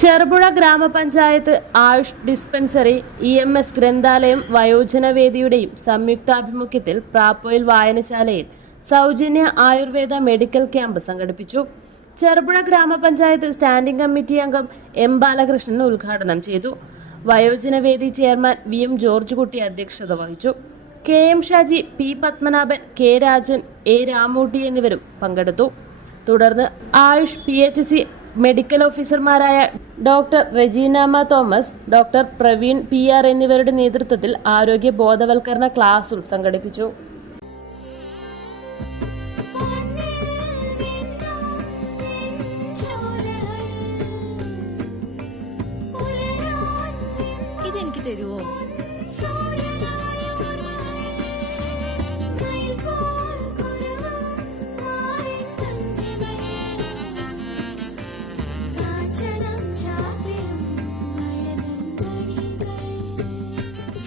ചെറുപുഴ ഗ്രാമപഞ്ചായത്ത് AYUSH dispensary E M S ഗ്രന്ഥാലയം വയോജനവേദിയുടെയും സംയുക്താഭിമുഖ്യത്തിൽ പ്രാപ്പോയിൽ വായനശാലയിൽ സൗജന്യ ആയുർവേദ മെഡിക്കൽ ക്യാമ്പ് സംഘടിപ്പിച്ചു. ചെറുപുഴ ഗ്രാമപഞ്ചായത്ത് സ്റ്റാൻഡിംഗ് കമ്മിറ്റി അംഗം എം ബാലകൃഷ്ണൻ ഉദ്ഘാടനം ചെയ്തു. വയോജനവേദി chairman V M George Kutty അധ്യക്ഷത വഹിച്ചു. K M Shaji P Padmanabhan K Rajan A Ramootty എന്നിവരും പങ്കെടുത്തു. തുടർന്ന് Ayush P H C medical ഓഫീസർമാരായ doctor Rejeenama Thomas doctor Praveen P R എന്നിവരുടെ നേതൃത്വത്തിൽ ആരോഗ്യ ബോധവൽക്കരണ ക്ലാസും സംഘടിപ്പിച്ചു. ഇതെനിക്ക് തരുവോ?